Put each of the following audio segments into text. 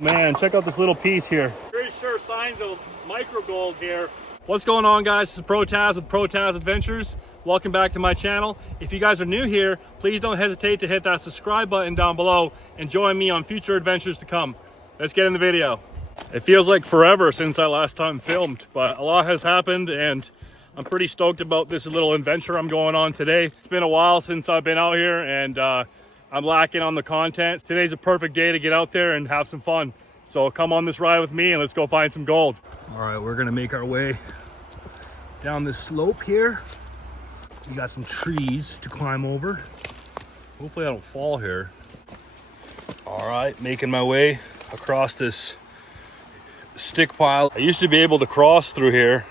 Man, check out this little piece here. Very sure signs of micro gold here. What's going on, guys? This is ProTaz with ProTaz Adventures. Welcome back to my channel. If you guys are new here, please don't hesitate to hit that subscribe button down below and join me on future adventures to come. Let's get in the video. It feels like forever since I last time filmed, but a lot has happened and I'm pretty stoked about this little adventure I'm going on today. It's been a while since I've been out here and I'm lacking on the content. Today's a perfect day to get out there and have some fun. So come on this ride with me and let's go find some gold. All right, we're gonna make our way down this slope here. We got some trees to climb over. Hopefully I don't fall here. All right, making my way across this stick pile. I used to be able to cross through here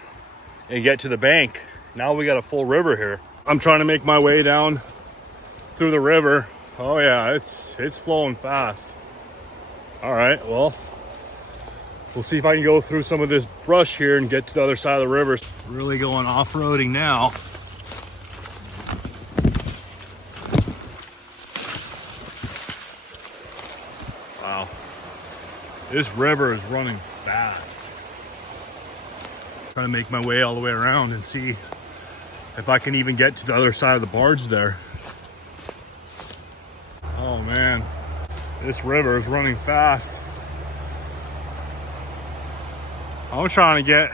and get to the bank. Now we got a full river here. I'm trying to make my way down through the river. Oh yeah, it's flowing fast. All right, well, we'll see if I can go through some of this brush here and get to the other side of the river. Really going off-roading now. Wow, this river is running fast. Trying to make my way all the way around and see if I can even get to the other side of the barge there. Oh man, this river is running fast. I'm trying to get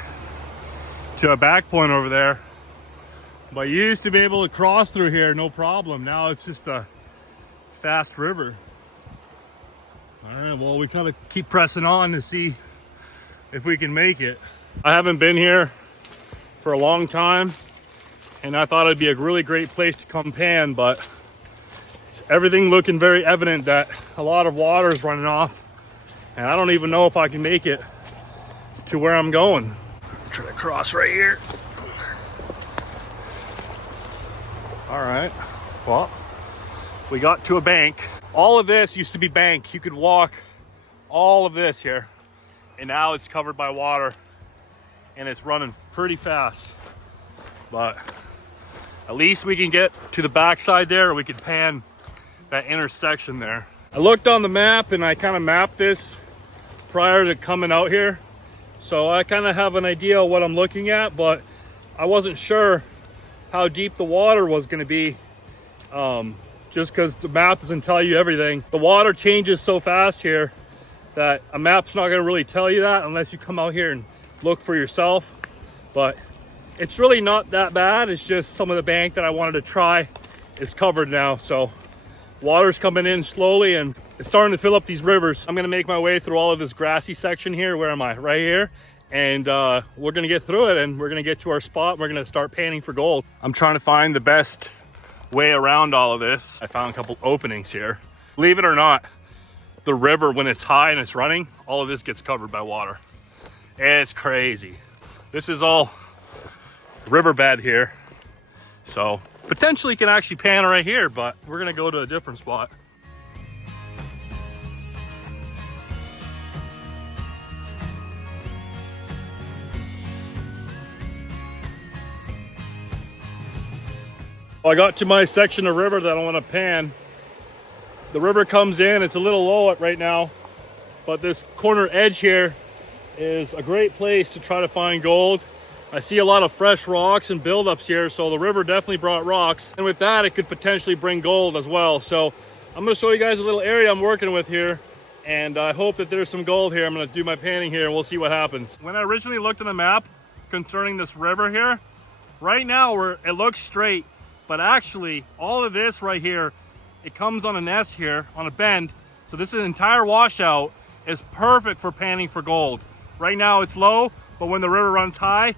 to a back point over there, but you used to be able to cross through here no problem. Now it's just a fast river. All right, well, we gotta keep pressing on to see if we can make it. I haven't been here for a long time and I thought it'd be a really great place to come pan, but it's everything looking very evident that a lot of water is running off and I don't even know if I can make it to where I'm going. Try to cross right here. All right, well, we got to a bank. All of this used to be bank. You could walk all of this here and now it's covered by water and it's running pretty fast, but at least we can get to the backside there, or we could pan that intersection there. I looked on the map and I kind of mapped this prior to coming out here, so I kind of have an idea of what I'm looking at, but I wasn't sure how deep the water was going to be, just because the map doesn't tell you everything. The water changes so fast here that a map's not going to really tell you that unless you come out here and look for yourself. But it's really not that bad. It's just some of the bank that I wanted to try is covered now, so water's coming in slowly and it's starting to fill up these rivers. I'm gonna make my way through all of this grassy section here. Where am I? Right here. And we're gonna get through it and we're gonna get to our spot and we're gonna start panning for gold. I'm trying to find the best way around all of this. I found a couple openings here. Believe it or not, the river, when it's high and it's running, all of this gets covered by water. It's crazy. This is all riverbed here, so potentially can actually pan right here, but we're gonna go to a different spot. I got to my section of river that I want to pan. The river comes in, it's a little low right now, but this corner edge here is a great place to try to find gold. I see a lot of fresh rocks and buildups here, so the river definitely brought rocks, and with that it could potentially bring gold as well. So I'm going to show you guys a little area I'm working with here, and I hope that there's some gold here. I'm going to do my panning here and we'll see what happens. When I originally looked at the map concerning this river here, right now it looks straight, but actually all of this right here, it comes on an S here on a bend, so this entire washout is perfect for panning for gold. Right now it's low, but when the river runs high,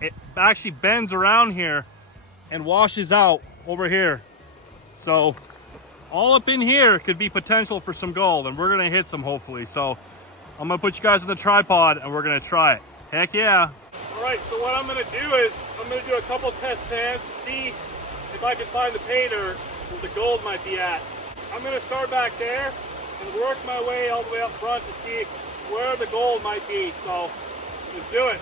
it actually bends around here and washes out over here. So all up in here could be potential for some gold, and we're gonna hit some hopefully. So I'm gonna put you guys on the tripod and we're gonna try it. Heck yeah. All right, so what I'm gonna do is I'm gonna do a couple test pans to see if I can find the pay dirt where the gold might be at. I'm gonna start back there and work my way all the way up front to see where the gold might be. So let's do it.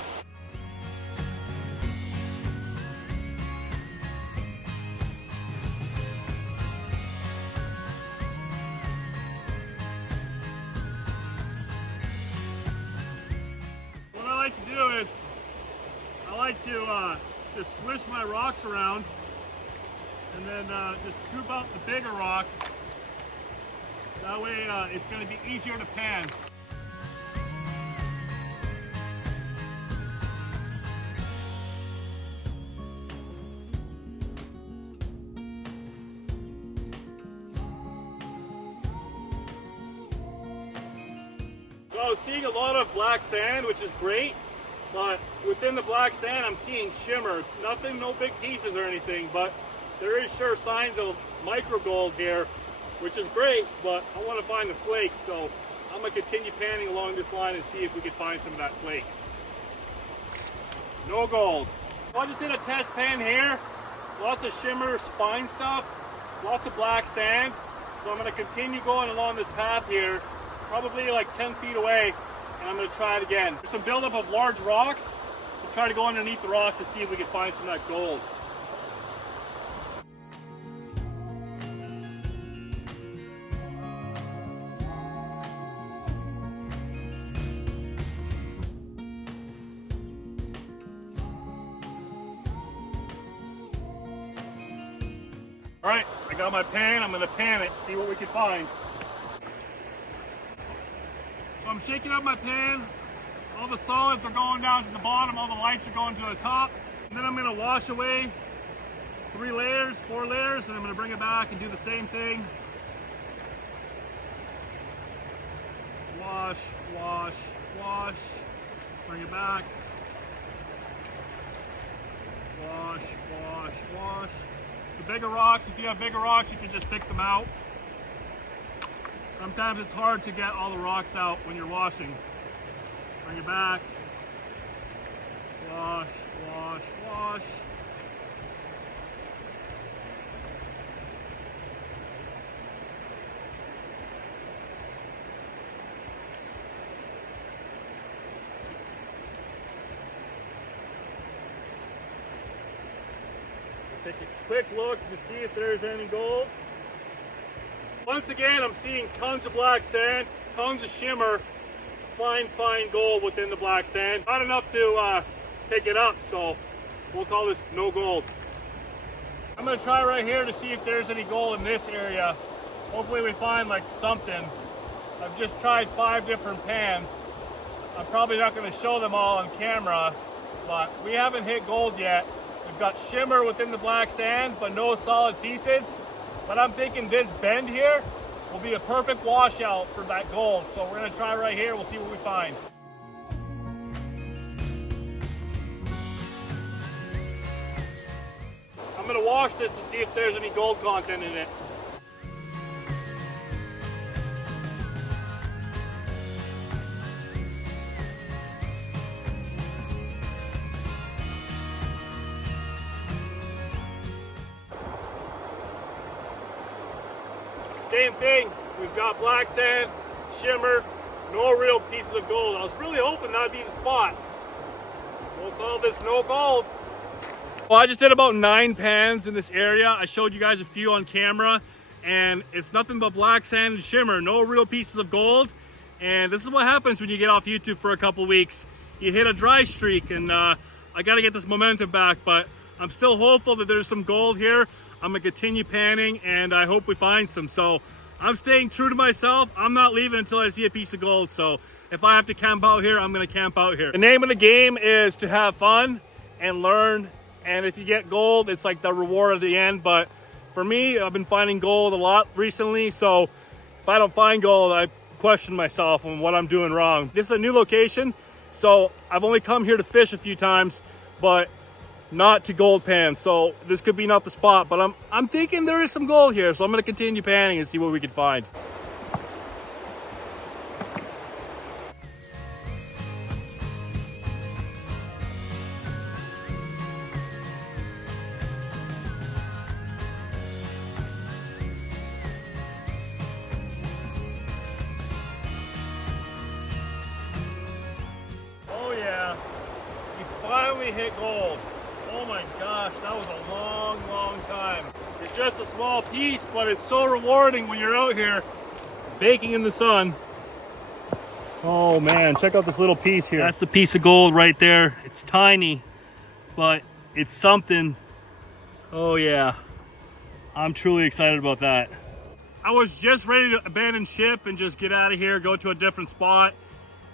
like to just swish my rocks around and then just scoop out the bigger rocks. That way it's going to be easier to pan. So I was seeing a lot of black sand, which is great, but within the black sand I'm seeing shimmer. Nothing, no big pieces or anything, but there is sure signs of micro gold here, which is great, but I want to find the flakes, so I'm going to continue panning along this line and see if we can find some of that flake. No gold. So I just did a test pan here. Lots of shimmer, fine stuff, lots of black sand. So I'm going to continue going along this path here, probably like 10 feet away, and I'm going to try it again. There's some buildup of large rocks. We'll try to go underneath the rocks to see if we can find some of that gold. All right, I got my pan. I'm gonna pan it, see what we can find. So I'm shaking up my pan. All the solids are going down to the bottom, all the lights are going to the top. And then I'm gonna wash away 3 layers, 4 layers, and I'm gonna bring it back and do the same thing. Wash, wash, wash. Bring it back. Wash, wash, wash. The bigger rocks, if you have bigger rocks, you can just pick them out. Sometimes it's hard to get all the rocks out when you're washing. Bring it back. Wash, wash, wash. Take a quick look to see if there's any gold. Once again, I'm seeing tons of black sand, tons of shimmer, fine gold within the black sand. Not enough to pick it up, so we'll call this no gold. I'm gonna try right here to see if there's any gold in this area. Hopefully we find like something. I've just tried 5 different pans. I'm probably not gonna show them all on camera, but we haven't hit gold yet. We've got shimmer within the black sand, but no solid pieces. But I'm thinking this bend here will be a perfect washout for that gold. So we're gonna try right here, we'll see what we find. I'm gonna wash this to see if there's any gold content in it. Same thing, we've got black sand, shimmer, no real pieces of gold. I was really hoping that'd be the spot. We'll call this no gold. Well, I just did about 9 pans in this area. I showed you guys a few on camera, and it's nothing but black sand and shimmer, no real pieces of gold. And this is what happens when you get off YouTube for a couple weeks. You hit a dry streak, and I gotta get this momentum back, but I'm still hopeful that there's some gold here. I'm gonna continue panning, and I hope we find some. So I'm staying true to myself. I'm not leaving until I see a piece of gold. So if I have to camp out here, I'm gonna camp out here. The name of the game is to have fun and learn. And if you get gold, it's like the reward at the end. But for me, I've been finding gold a lot recently. So if I don't find gold, I question myself on what I'm doing wrong. This is a new location. So I've only come here to fish a few times, but not to gold pan, so this could be not the spot, but I'm thinking there is some gold here, so I'm going to continue panning and see what we can find. Oh yeah, we finally hit gold. Oh my gosh, that was a long time. It's just a small piece, but it's so rewarding when you're out here baking in the sun. Oh man, check out this little piece here. That's the piece of gold right there. It's tiny. but it's something. Oh yeah, I'm truly excited about that. I was just ready to abandon ship and just get out of here, go to a different spot.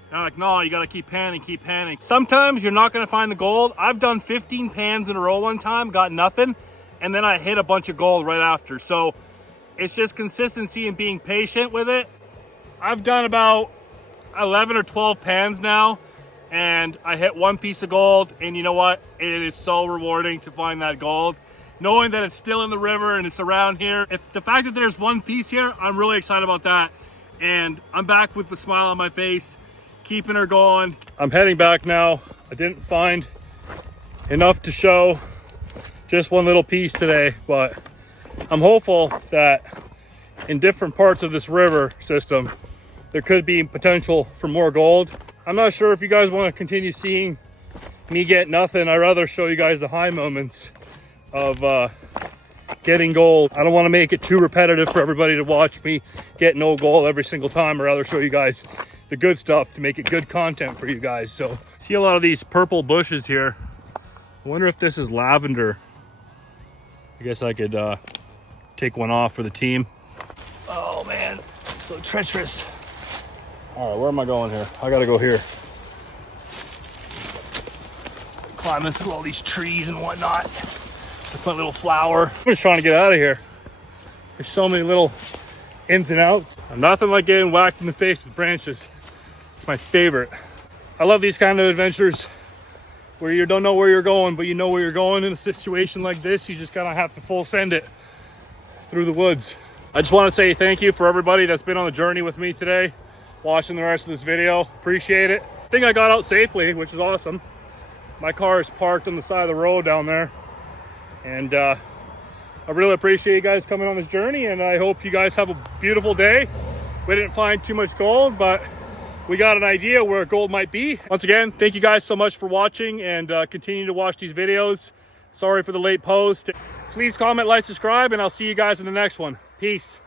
And I'm like, no, you gotta keep panning, keep panning. Sometimes you're not gonna find the gold. I've done 15 pans in a row one time, got nothing, and then I hit a bunch of gold right after. So it's just consistency and being patient with it. I've done about 11 or 12 pans now, and I hit one piece of gold, and you know what? It is so rewarding to find that gold. Knowing that it's still in the river and it's around here. If the fact that there's one piece here, I'm really excited about that. And I'm back with the smile on my face, keeping her going. I'm heading back now. I didn't find enough to show, just one little piece today, but I'm hopeful that in different parts of this river system, there could be potential for more gold. I'm not sure if you guys want to continue seeing me get nothing. I'd rather show you guys the high moments of getting gold. I don't want to make it too repetitive for everybody to watch me get no gold every single time. I'd rather show you guys the good stuff to make it good content for you guys. So see a lot of these purple bushes here. I wonder if this is lavender. I guess I could take one off for the team. Oh man, it's so treacherous. All right, where am I going here? I gotta go here. Climbing through all these trees and whatnot with my little flower. I'm just trying to get out of here. There's so many little ins and outs. Nothing like getting whacked in the face with branches. It's my favorite. I love these kind of adventures where you don't know where you're going, but you know where you're going. In a situation like this, you just kind of have to full send it through the woods. I just want to say thank you for everybody that's been on the journey with me today, watching the rest of this video. Appreciate it. I think I got out safely, which is awesome. My car is parked on the side of the road down there. And I really appreciate you guys coming on this journey, and I hope you guys have a beautiful day. We didn't find too much gold, but we got an idea where gold might be. Once again, thank you guys so much for watching, and continue to watch these videos. Sorry for the late post. Please comment, like, subscribe, and I'll see you guys in the next one. Peace.